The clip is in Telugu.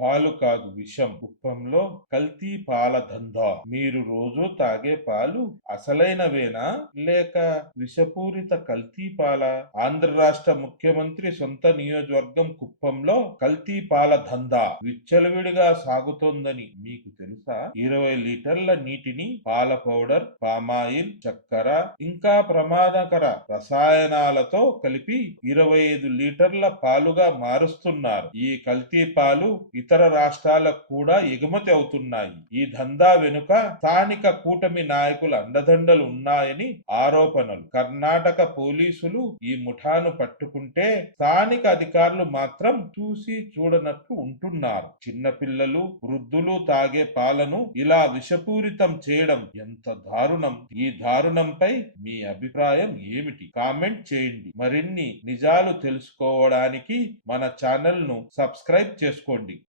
పాలు కాదు విషం. కుప్పంలో కల్తీ పాల దందా. మీరు రోజూ తాగే పాలు అసలైనవేనా లేక విషపూరిత కల్తీ పాలా? ఆంధ్ర రాష్ట్ర ముఖ్యమంత్రి సొంత నియోజకవర్గం కుప్పంలో కల్తీ పాల దందా విచ్చలవిడిగా సాగుతోందని మీకు తెలుసా? 20 లీటర్ల నీటిని పాల పౌడర్, పామాయిల్, చక్కెర ఇంకా ప్రమాదకర రసాయనాలతో కలిపి 25 లీటర్ల పాలుగా మారుస్తున్నారు. ఈ కల్తీ పాలు ఇతర రాష్ట్రాలకు కూడా ఎగుమతి అవుతున్నాయి. ఈ దందా వెనుక స్థానిక కూటమి నాయకుల అండదండలు ఉన్నాయని ఆరోపణలు. కర్ణాటక పోలీసులు ఈ ముఠాను పట్టుకుంటే స్థానిక అధికారులు మాత్రం చూసి చూడనట్లు ఉంటున్నారు. చిన్నపిల్లలు, వృద్ధులు తాగే పాలను ఇలా విషపూరితం చేయడం ఎంత దారుణం! ఈ దారుణంపై మీ అభిప్రాయం ఏమిటి? కామెంట్ చేయండి. మరిన్ని నిజాలు తెలుసుకోవడానికి మన ఛానల్ ను సబ్స్క్రైబ్ చేసుకోండి.